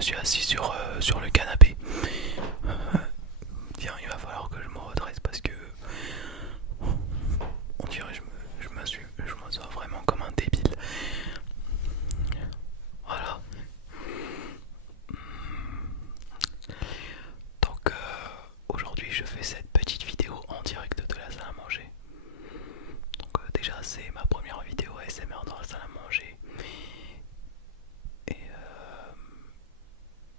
me suis assis sur le canapé. Tiens, il va falloir que je me redresse parce que on dirait que je m'assois vraiment comme un débile. Voilà. Donc aujourd'hui je fais cette petite vidéo en direct de la salle à manger. Donc déjà c'est ma première vidéo ASMR dans la salle à manger. Et,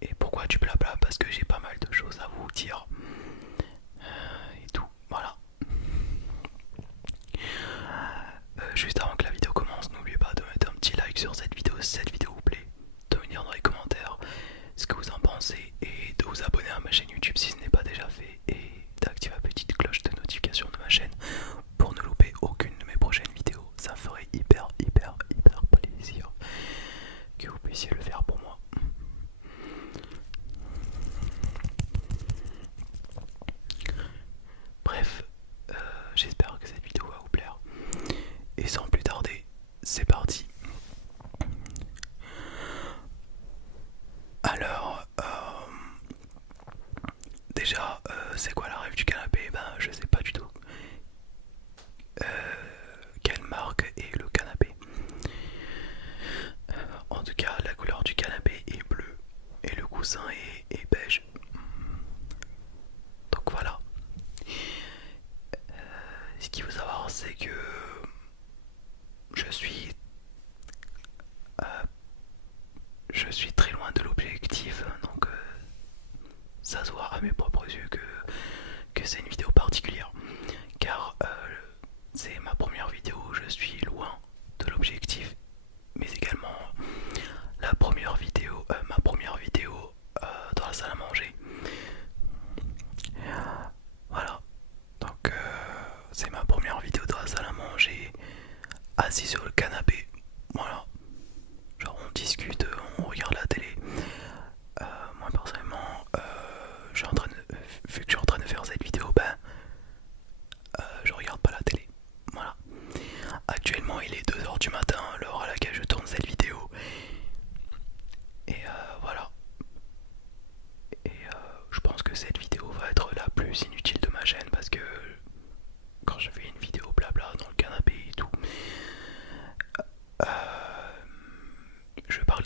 et pourquoi du blabla? Parce que j'ai pas mal de choses à vous dire. Et tout, voilà. Juste avant que la vidéo commence, n'oubliez pas de mettre un petit like sur cette vidéo si cette vidéo vous plaît, de me dire dans les commentaires ce que vous en pensez et de vous abonner à ma chaîne YouTube si ce n'est pas déjà fait et d'activer la petite cloche de notification de ma chaîne pour ne louper aucune de mes prochaines vidéos. Ça me ferait hyper plaisir que vous puissiez le faire pour moi. Bref, j'espère que cette vidéo va vous plaire. Et sans plus tarder, c'est parti. Alors, déjà, c'est quoi la rêve du canapé? Ben, je sais pas du tout. Quelle marque est le canapé? En tout cas, la couleur du canapé est bleue et le coussin est beige. Donc voilà. Ce qu'il faut savoir, c'est que je suis je suis très loin de l'objectif, donc ça se voit à mes propres yeux que c'est une vidéo particulière, car c'est ma première vidéo, je suis loin de l'objectif, mais également ma première vidéo dans la salle à manger. Voilà, donc c'est ma première vidéo dans la salle à manger, assis sur le canapé, voilà. Genre on discute, on regarde la télé. Moi personnellement, vu que je suis en train de faire cette vidéo, ben je regarde pas la télé. Voilà. Actuellement il est 2 heures du matin, l'heure à laquelle je tourne cette vidéo. Et voilà. Et je pense que cette vidéo va être la plus inutile de ma chaîne parce que quand je fais une vidéo blabla dans le canapé et tout, euh, je parle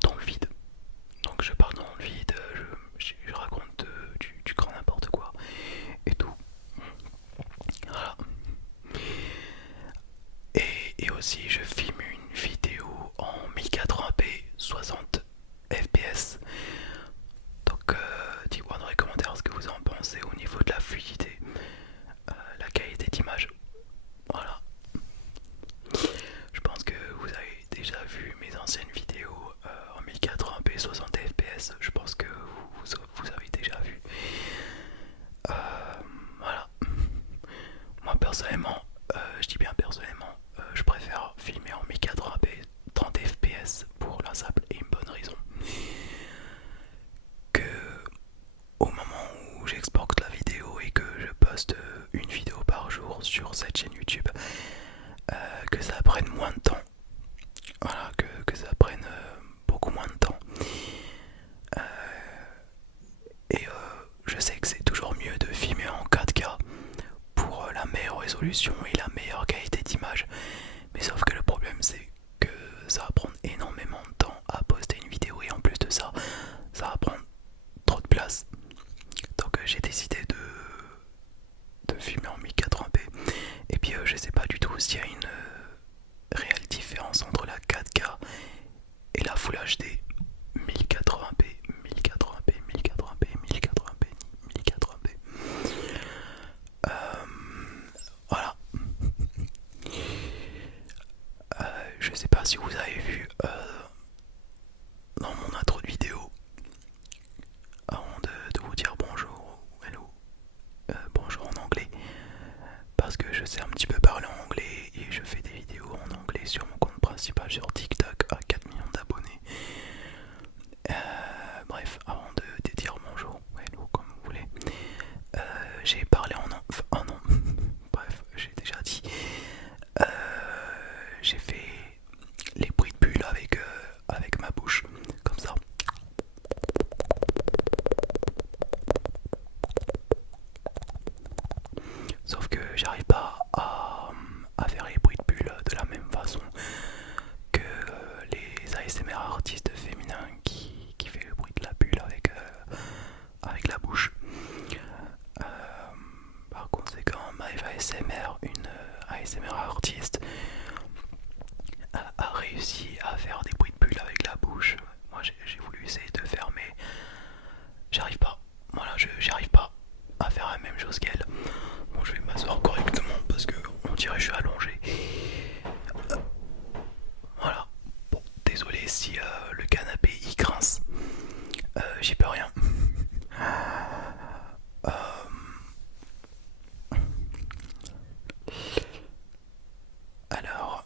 dans le vide. Donc je parle dans le vide, je raconte du grand n'importe quoi et tout. Voilà. Et aussi je filme une vidéo en 1080p 60 fps. Donc dites-moi dans les commentaires ce que vous en pensez au niveau de la fluidité, la qualité d'image. Voilà. Je pense que vous avez déjà vu mes anciennes vidéos en 1080p 60 fps. Je pense que vous avez déjà vu. Euh, voilà. Moi personnellement, je dis bien personnellement, je préfère filmer en 1080p 30 fps pour la simple et une bonne raison que au moment où j'exporte la vidéo et que je poste une vidéo par jour sur cette chaîne YouTube, que ça prenne moins de temps. Voilà, que ça prenne beaucoup moins de temps. Et je sais que c'est toujours mieux de filmer en 4K pour la meilleure résolution et la meilleure qualité d'image. Mais sauf que le problème c'est que ça va prendre énormément de temps à poster une vidéo et en plus de ça, ça va prendre trop de place. Donc j'ai décidé de filmer en 1080p. Et puis je sais pas du tout s'il y a une réelle différence entre la 4K et la Full HD 1080p, 1080p, 1080p, 1080p, 1080p. Voilà. Je sais pas si vous avez vu dans mon intro de vidéo, avant de vous dire bonjour ou hello, bonjour en anglais, parce que je sais un petit peu parler en anglais et je fais des vidéos en anglais sur mon compte principal sur TikTok à 4 millions d'abonnés. Bref, avant de dire bonjour ou hello comme vous voulez, j'ai parlé en anglais, oh non, bref, j'ai déjà dit, j'ai fait les bruits de bulles avec ma bouche, comme ça. ASMR, une ASMR artiste a réussi à faire des bruits de bulles avec la bouche. Moi j'ai voulu essayer de faire mais j'arrive pas. Voilà, j'arrive pas à faire la même chose qu'elle. Bon, je vais m'asseoir correctement parce que on dirait que je suis allongé. Voilà. Bon, désolé si le canapé y grince. J'y peux rien. Euh, alors,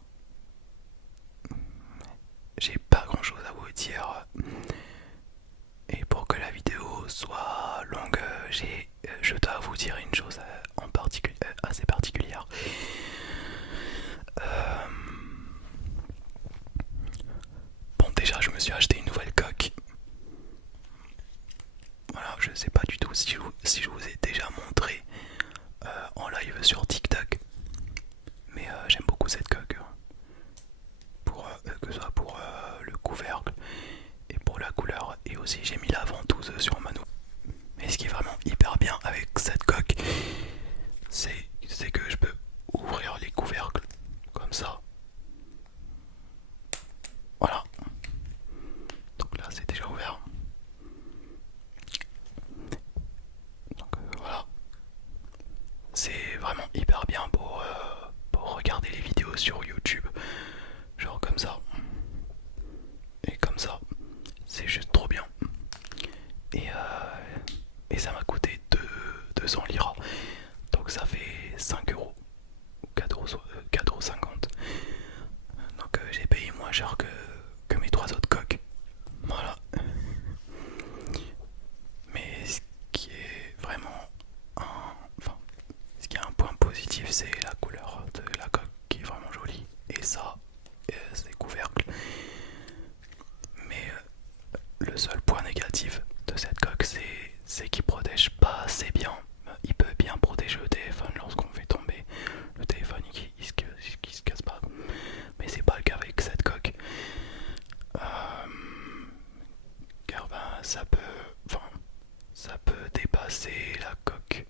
j'ai pas grand chose à vous dire. Et pour que la vidéo soit longue, je dois vous dire une chose en particulier, assez particulière. Euh, bon, déjà, je me suis acheté une nouvelle coque. Voilà, je sais pas du tout si je vous ai déjà montré en live sur TikTok, mais j'aime beaucoup cette coque. Pour, que ce soit pour le couvercle et pour la couleur, et aussi j'ai mis la ventouse sur ma noix. Mais ce qui est vraiment hyper bien avec cette coque, c'est que je peux ouvrir les couvercles comme ça. Voilà. Donc là c'est déjà ouvert. Donc voilà. C'est vraiment hyper bien pour regarder les vidéos sur YouTube. Genre comme ça. Et comme ça. C'est juste trop bien. Et ça m'a coûté 200 liras. Donc ça fait 5 euros. 4,50 €. Donc j'ai payé moins cher que mes trois autres coques. Voilà. Mais ce qui est vraiment enfin, ce qui est un point positif, c'est la couleur de la coque qui est vraiment jolie. Et ça, c'est couvercle. Mais le seul point négatif de cette coque, c'est qu'il protège pas assez bien. Il peut bien protéger le téléphone lorsqu'on fait tomber le téléphone, il se casse pas. Mais c'est pas le cas avec cette coque. Car ben ça peut dépasser la coque.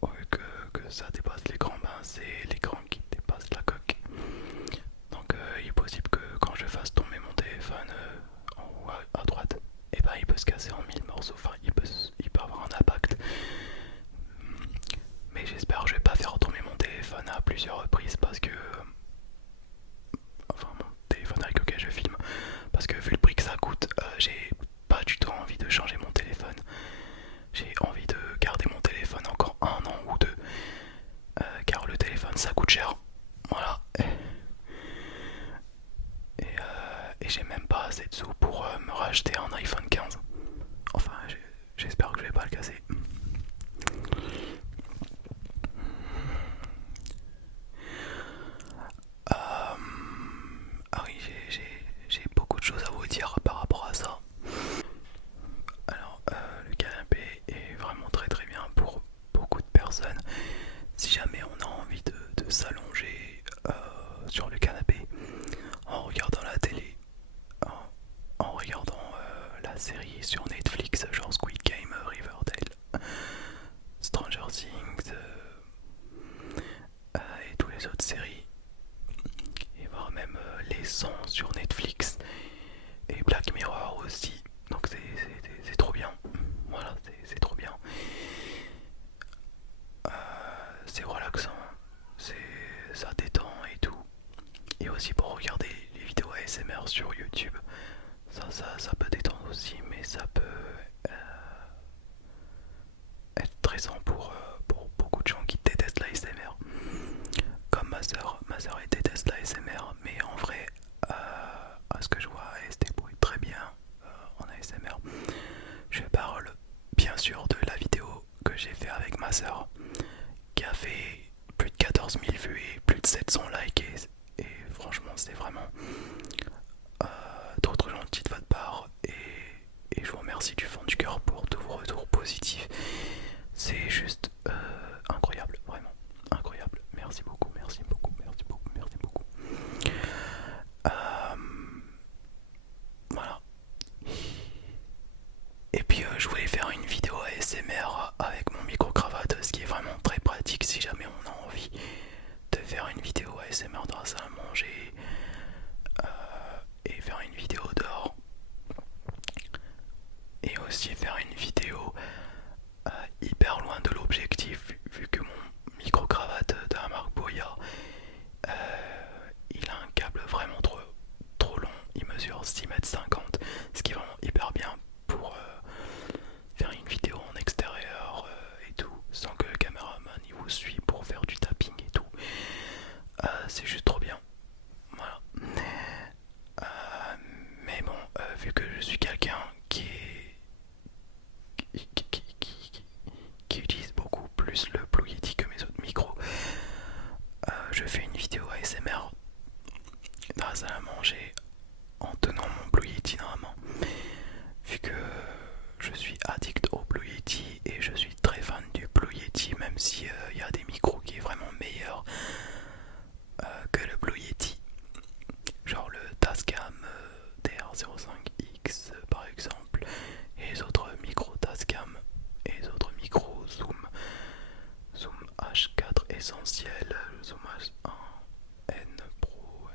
Au lieu que ça dépasse l'écran, ben c'est l'écran qui dépasse la coque. Donc il est possible que quand je fasse tomber mon téléphone en haut à droite, et ben il peut se casser en mille morceaux, enfin il peut avoir un impact. Mais j'espère que je vais pas faire tomber mon téléphone à plusieurs reprises parce que enfin mon téléphone avec lequel je filme, parce que vu le prix que ça coûte, j'ai pas du tout envie de changer mon téléphone. J'ai envie de garder mon téléphone encore un an ou deux, car le téléphone ça coûte cher. Voilà. Et j'ai même pas assez de sous pour me racheter un iPhone 15. Enfin, j'espère que je vais pas le casser. Ah oui, j'ai beaucoup de choses à vous dire par rapport à ça. Alors, le canapé est vraiment très très bien pour beaucoup de personnes. Si jamais on a envie de s'allonger sur le canapé en regardant la télé, en regardant la série sur Netflix, genre Squid Game, Riverdale, Stranger Things et toutes les autres séries, et voir même Les 100 sur Netflix et Black Mirror aussi. Donc c'est trop bien. Voilà, c'est trop bien. C'est relaxant, ça détend et tout. Et aussi pour regarder les vidéos ASMR sur YouTube, ça peut détendre aussi, mais ça peut être stressant pour beaucoup de gens qui détestent l'ASMR. Comme ma soeur elle déteste l'ASMR, mais en vrai, à ce que je vois, elle se débrouille très bien en ASMR. Je parle bien sûr de la vidéo que j'ai fait avec ma soeur, qui a fait plus de 14 000 vues et plus de 700 likes, et franchement c'est vraiment trop gentil de votre part, et je vous remercie du fond du cœur pour tous vos retours positifs. C'est juste essentiel, le Zoom H1N Pro, ouais.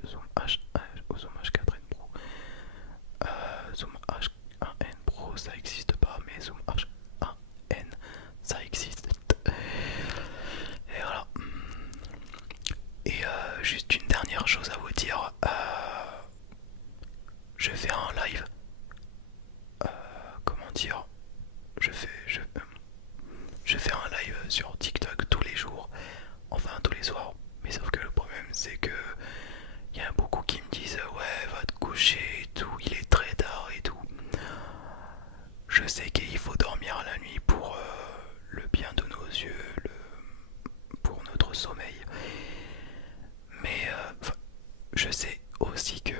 Le Zoom H1 au Zoom H4N Pro. Zoom H1N Pro ça existe pas, mais Zoom H1N ça existe. Et voilà. Et juste une dernière chose à vous dire, je fais un live. Comment dire, je fais un live sur TikTok tous les jours, enfin tous les soirs. Mais sauf que le problème c'est que y a beaucoup qui me disent ouais va te coucher et tout, il est très tard et tout. Je sais qu'il faut dormir la nuit pour le bien de nos yeux, pour notre sommeil. Mais je sais aussi que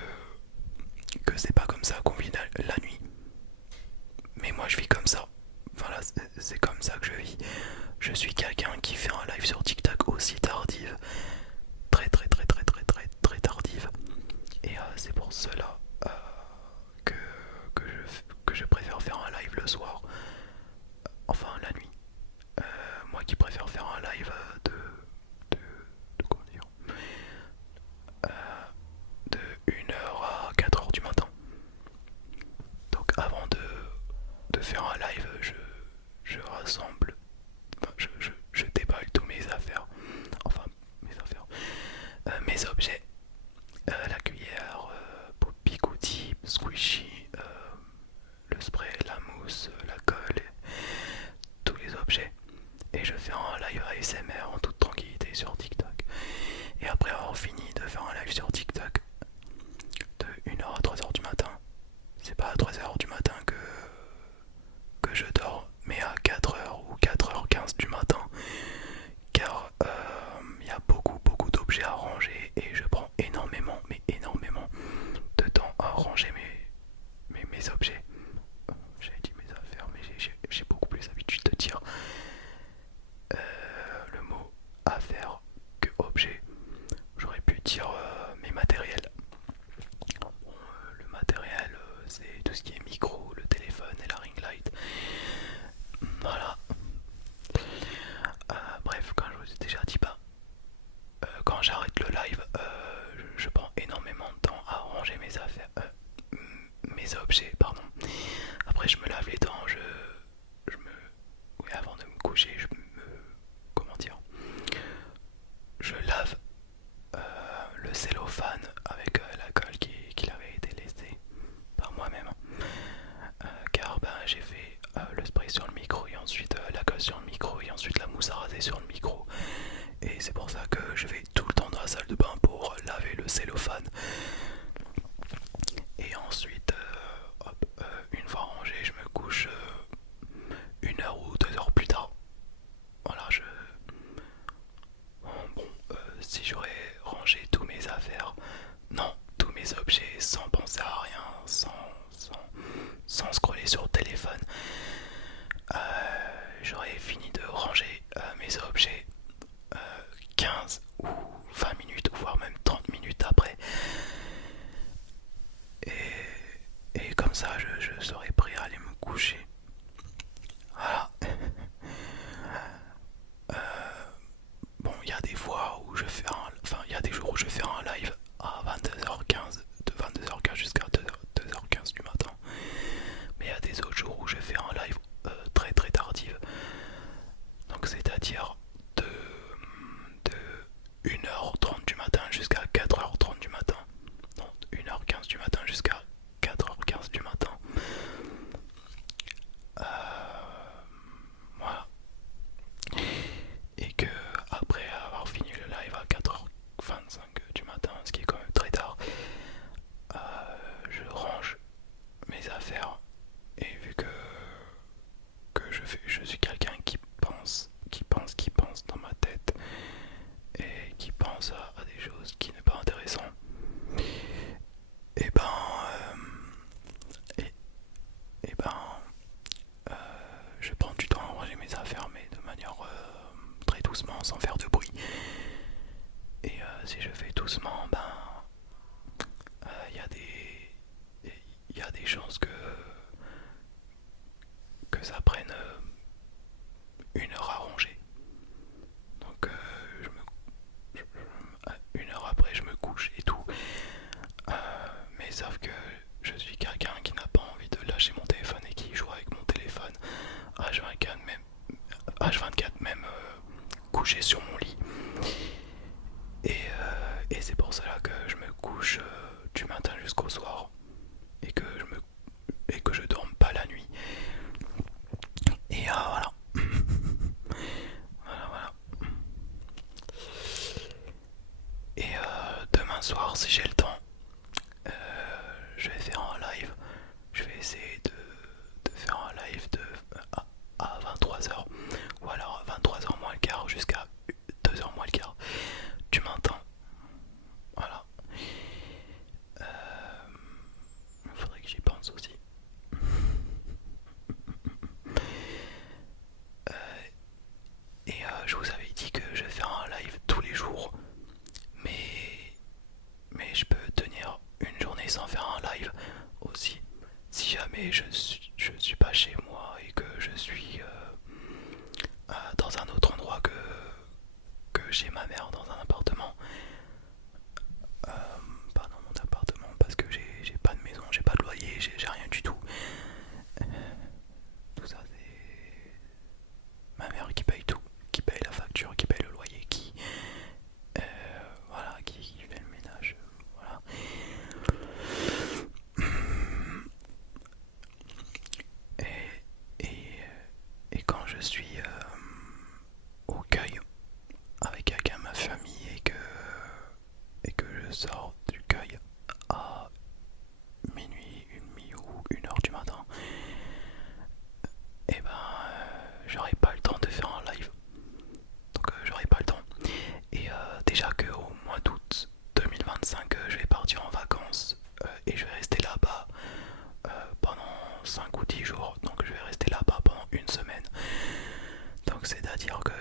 c'est pas comme ça qu'on vit la nuit. Mais moi je vis comme ça. Voilà, c'est comme ça que je vis. Je suis quelqu'un qui fait un live sur TikTok aussi tardive. Très tardive. Et c'est pour cela que, que je préfère faire un live le soir. Enfin la nuit. Moi qui préfère faire un live de comment dire, de 1h à 4h du matin. Donc avant de faire un live, je rassemble, enfin, je déballe tous mes affaires, enfin mes affaires, mes objets, la cuillère, Bigouti, Squishy, le spray, la mousse, la colle, tous les objets. Et je fais un live ASMR en toute tranquillité sur TikTok. Et après avoir fini de faire un live sur TikTok, de 1h à 3h du matin, c'est pas à 3h du matin que je dors, mais à 4h ou 4h15 du matin, car il y a beaucoup d'objets à ranger et je prends énormément de temps à ranger mes objets. J'avais dit mes affaires, mais j'ai beaucoup plus l'habitude de dire le mot affaire que objet. J'aurais pu dire mes matériels. Bon, le matériel, c'est tout ce qui est micro, le téléphone et la ring light. Voilà. Bref, comme je vous ai déjà dit, quand j'arrête le live, je prends énormément de temps à ranger mes affaires, mes objets, pardon. Après, je me lave les dents, oui, avant de me coucher, comment dire, je lave le cellophane avec la colle qui avait été laissée par moi-même, car j'ai fait le spray sur le micro et ensuite la colle sur le micro et ensuite la mousse à raser sur le micro, et c'est pour ça que je vais tout le temps dans la salle de bain pour laver le cellophane. Et ensuite une fois rangé, je me couche 1h ou 2h plus tard. Voilà, bon, si j'aurais rangé tous mes affaires, non, tous mes objets sans penser à rien, sans scroller sur le téléphone, j'aurais fini de ranger mes objets 15 ou 20 minutes, voire même 30 minutes après. Et comme ça, je serais prêt à aller me coucher. Voilà. Bon, il y a des fois où il y a des jours où je fais un live à 22h15, de 22h15 jusqu'à 2h15 du matin. Mais il y a des autres jours Et c'est pour cela que je me couche du matin jusqu'au soir et que je dorme pas la nuit. Et voilà. Voilà, voilà. Et demain soir, si j'ai le temps, euh, je vais faire un live. Je vais essayer de faire un live à 23h. Ou alors 23h moins le quart jusqu'à 2h moins le quart du matin. Voilà. Il faudrait que j'y pense aussi. Et je vous avais dit que je vais faire un live tous les jours. Mais je peux tenir une journée sans faire un live aussi. Si jamais je suis pas chez moi et que je suis dans un autre endroit que chez ma mère, dans un appartement. Pas dans mon appartement parce que j'ai pas de maison, j'ai pas de loyer, j'ai rien du tout. Tout ça c'est ma mère qui paye tout, qui paye la facture, qui paye le loyer, voilà, qui fait le ménage, voilà. Et, et, et quand je suis au cueil avec ma famille et que je sors du cueil à minuit, une demi ou 1h du matin, et ben j'aurai pas le temps de faire un live. Donc j'aurai pas le temps. Et déjà qu'au mois d'août 2025, je vais partir en vacances et je vais rester là-bas pendant 5 ou 10 jours. Donc je vais rester là-bas pendant une semaine. Donc c'est à dire que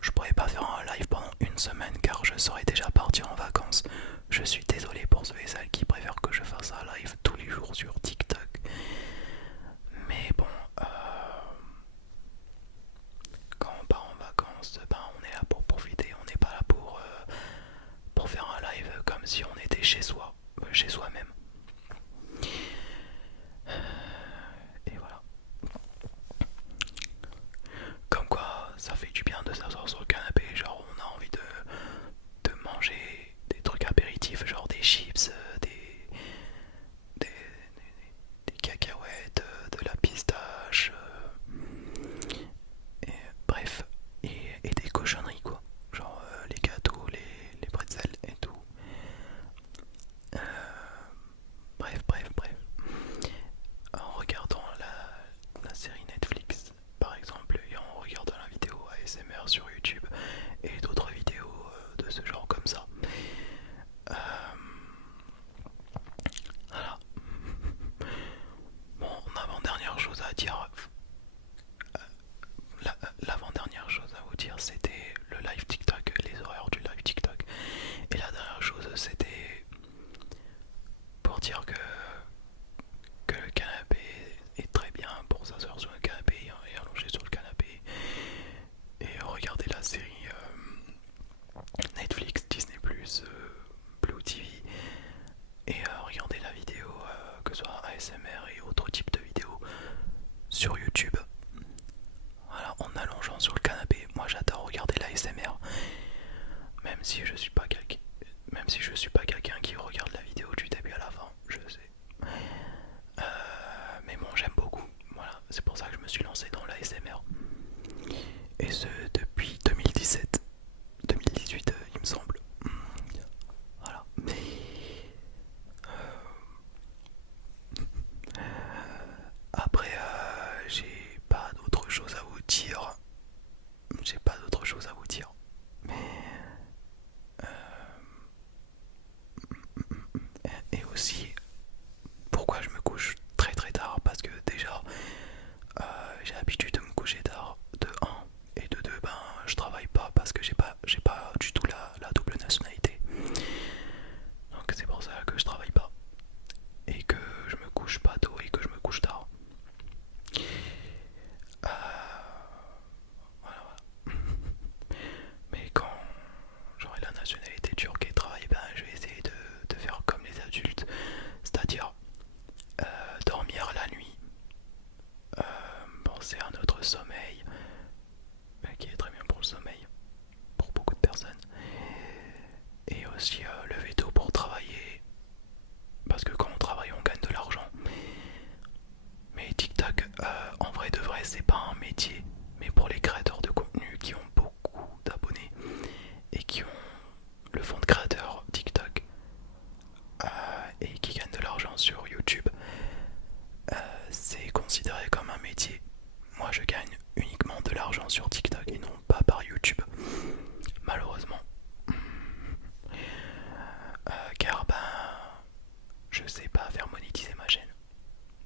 je pourrais pas faire un live pendant une semaine car je serais déjà parti en vacances. Je suis désolé pour ceux et celles qui préfèrent que je fasse un live tous les jours sur TikTok. Mais bon, quand on part en vacances, ben on est là pour profiter, on n'est pas là pour faire un live comme si on était chez soi, chez soi-même. Et voilà. Comme quoi, ça fait du bien de s'asseoir sur le canapé, genre on a envie de manger des trucs apéritifs, genre des chips, des, des cacahuètes, de la pistache, et, bref, et des cochonneries quoi. Genre les gâteaux, les pretzels et tout. Euh, bref. En regardant la série Netflix, par exemple, et en regardant la vidéo ASMR sur YouTube et d'autres vidéos de ce genre comme ça. Euh, voilà. Bon, avant-dernière chose à dire, l'avant-dernière chose à vous dire, c'était le live TikTok, les horaires du live TikTok. Et la dernière chose, c'était pour dire que le canapé est très bien pour s'asseoir sur le canapé et allonger sur le canapé et regarder la série Netflix, Disney+, Blue TV et regarder la vidéo, que ce soit ASMR et autres types de vidéos sur YouTube. Voilà, en allongeant sur le canapé. Moi j'adore regarder l'ASMR, même si je suis pas quelqu'un, même si je suis pas quelqu'un qui regarde la vidéo du début à la fin, je sais. Mais bon, j'aime beaucoup. Voilà, c'est pour ça que je me suis lancé dans l'ASMR. Et ce depuis 2017, 2018, il me semble. Voilà. Après, j'ai pas d'autre chose à vous dire. J'ai pas d'autre chose à vous dire. Mais et aussi, pourquoi je me couche très très tard? Parce que déjà, j'ai l'habitude de me coucher tard, de un, et de 2, ben je travaille pas parce que j'ai pas du tout la double nationalité. Donc c'est pour ça que je travaille pas. Et que je me couche pas tôt et que je me couche tard. Euh, voilà, voilà. Mais quand j'aurai la nationalité turque et travail, ben je vais essayer de faire comme les adultes, c'est-à-dire dormir la nuit, penser à notre sommeil, qui est très bien pour le sommeil, pour beaucoup de personnes, et aussi le veto pour travailler. Parce que quand on travaille, on gagne de l'argent. Mais TikTok, en vrai de vrai, c'est pas un métier. Mais pour les créateurs de contenu qui ont beaucoup d'abonnés et qui ont le fond de créateur TikTok et qui gagnent de l'argent sur YouTube, c'est considéré comme un métier. Moi, je gagne uniquement de l'argent sur TikTok et non pas par YouTube, malheureusement. Car ben, je sais pas faire monétiser ma chaîne.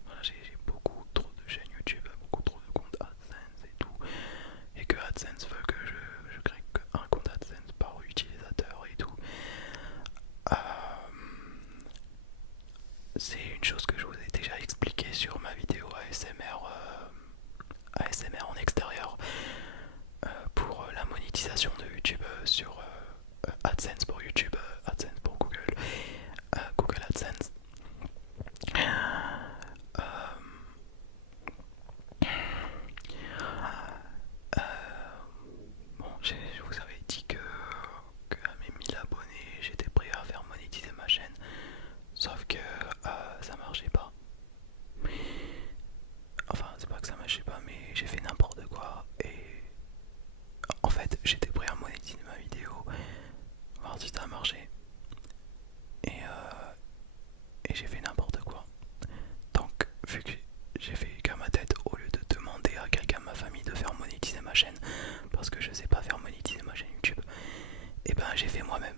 Voilà, j'ai beaucoup trop de chaînes YouTube, beaucoup trop de comptes AdSense et tout. Et que AdSense veut que je crée un compte AdSense par utilisateur et tout. Euh, c'est une chose que je vous ai déjà expliqué sur ma vidéo ASMR en extérieur pour la monétisation de YouTube sur AdSense pour YouTube, AdSense pour Google, Google AdSense. Euh, bon, je vous avais dit que à mes 1000 abonnés, j'étais prêt à faire monétiser ma chaîne, sauf que ça marchait pas. Enfin, c'est pas que ça marchait pas, mais j'ai fait n'importe quoi et en fait, j'étais prêt à monétiser ma vidéo, voir si ça a marché et j'ai fait n'importe quoi. Donc, vu que j'ai fait qu'à ma tête, au lieu de demander à quelqu'un de ma famille de faire monétiser ma chaîne, parce que je sais pas faire monétiser ma chaîne YouTube, et ben j'ai fait moi-même.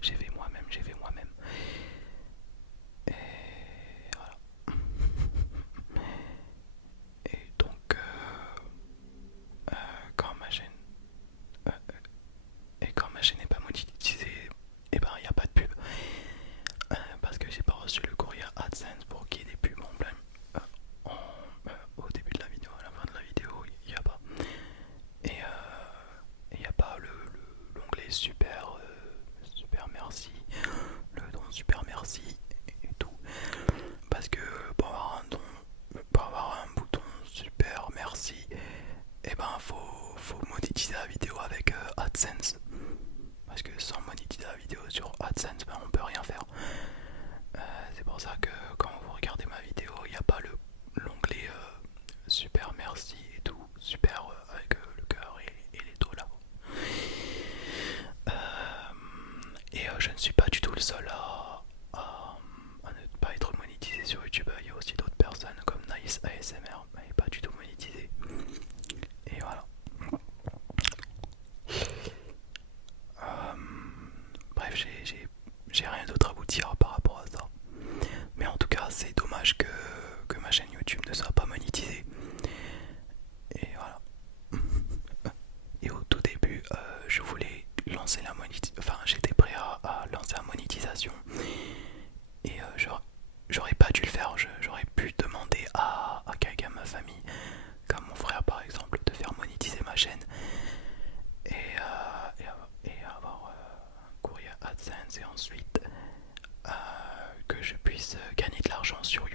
J'ai fait moi-même, j'ai fait moi-même. Et voilà. Et donc, quand ma chaîne quand ma chaîne n'est pas monétisée, et ben il n'y a pas de pub. Parce que j'ai pas reçu le courrier AdSense pour qu'il y ait des pubs en plein au début de la vidéo, à la fin de la vidéo, il n'y a pas. Et il n'y a pas l'onglet super merci, le don super merci et tout. Parce que pour avoir un bouton super merci, et ben faut monétiser la vidéo avec AdSense. Parce que sans monétiser la vidéo sur AdSense, ben on peut rien faire. C'est pour ça que quand vous regardez ma vidéo, il n'y a pas l'onglet super merci et tout, super avec le cœur et les dos là. Je ne suis pas du tout le seul à ne pas être monétisé sur YouTube. Il y a aussi d'autres personnes comme Nice ASMR, mais pas du tout monétisé. Et voilà. Bref, j'ai rien d'autre à vous dire par rapport à ça. Mais en tout cas, c'est dommage que ma chaîne YouTube ne soit pas monétisée. Et voilà. Et au tout début, je voulais lancer la monétisation. Enfin, j'étais prêt à lancer la monétisation. Et j'aurais pas dû le faire. J'aurais pu demander à quelqu'un de ma famille, comme mon frère par exemple, de faire monétiser ma chaîne. Et avoir un courrier AdSense et ensuite que je puisse gagner de l'argent sur